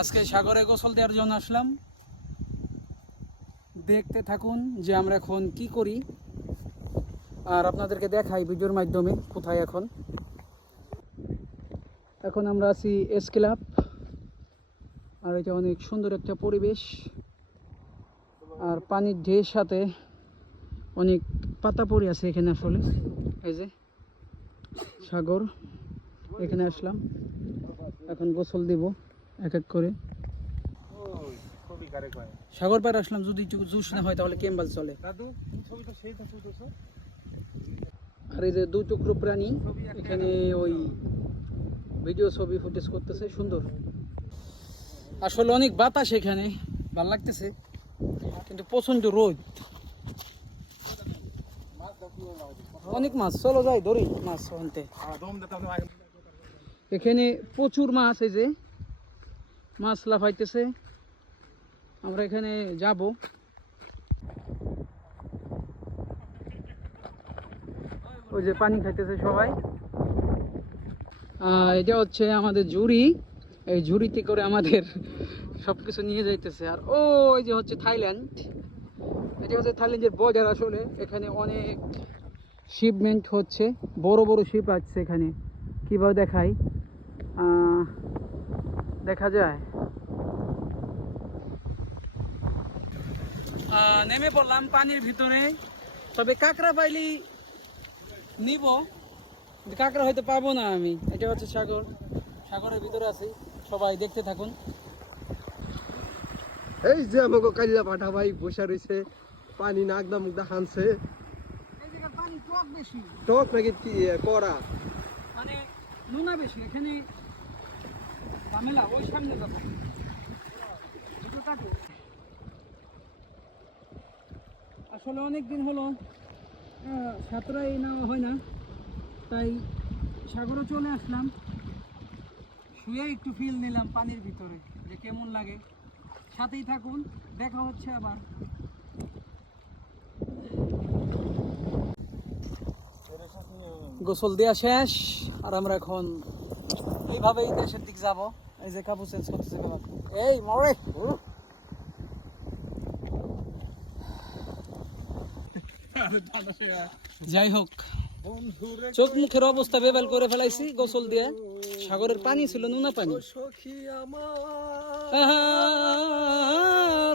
আজকে সাগরে গোসল দেওয়ার জন্য আসলাম। দেখতে থাকুন যে আমরা এখন কি করি, আর আপনাদেরকে দেখাই ভিডিওর মাধ্যমে কোথায় এখন আমরা আছি এস ক্লাব। আর এটা অনেক সুন্দর একটা পরিবেশ, আর পানির ঢেউর সাথে অনেক পাতা পড়ে আছে এখানে। আসলে এই যে সাগর, এখানে আসলাম, এখন গোসল দিব এক এক করে। সাগর পাড়ে আসলাম, যদি জুস না হয় তাহলে কেম্বাল চলে। আর এই যে দু টুকরো প্রাণী এখানে ওই ভিডিও ছবি ফুটেজ করতেছে, সুন্দর। আসলে অনেক বাতাস এখানে, ভালো লাগতেছে, কিন্তু প্রচন্ড রোদ। অনেক মাছ, চলো যাই ধরি মাছ আনতে। এখানে প্রচুর মাছ, এই যে মাছ লাফাইতেছে, আমরা এখানে যাব। ওই যে পানি খাইতেছে সবাই। এটা হচ্ছে আমাদের ঝুড়ি, এই ঝুড়িতে করে আমাদের সবকিছু নিয়ে যাইতেছে। আর ওই যে হচ্ছে থাইল্যান্ড, এটা হচ্ছে থাইল্যান্ডের বর্ডার। আসলে এখানে অনেক শিপমেন্ট হচ্ছে, বড় বড় শিপ আছে এখানে। কিভাবে দেখাই, দেখা যায়। নেমে পড়লাম পানির ভিতরে, তবে কাঁকড়া পাইলি নিব, কাঁকড়া হয়তো পাবো না আমি। এটা হচ্ছে সাগর, সাগরের ভিতরে আছি, সবাই দেখতে থাকুন। এই যে আমাকে কাল্লা পাঠা ভাই বসে রয়েছে, পানি নাকদা মুগদা হানছে। এই জায়গার পানি টক বেশি। টক নাকি কড়া? মানে নোনা বেশি এখানে, ঝামেলা। ওই সামনে যাবো, আসলে অনেক দিন হলো সাঁতরাই নেওয়া হয় না, তাই সাগরে চলে আসলাম। শুয়ে একটু ফিল নিলাম পানির ভিতরে যে কেমন লাগে। সাথেই থাকুন, দেখা হচ্ছে আবার। গোসল দেওয়া শেষ, আর আমরা এখন এইভাবেই দেশের দিক যাব। এই যে কাপড় চেঞ্জ করতেছে, এই মরে যাই হোক, চোখ মুখের অবস্থা বেবাল করে ফেলাইছি গোসল দিয়ে। সাগরের পানি ছিল নোনা পানি।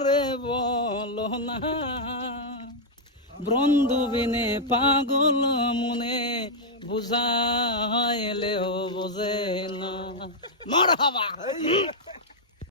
রে বলো না বন্ধু বিনে পাগল মনে, বুঝাইলেও বোঝে না। মারহাবা।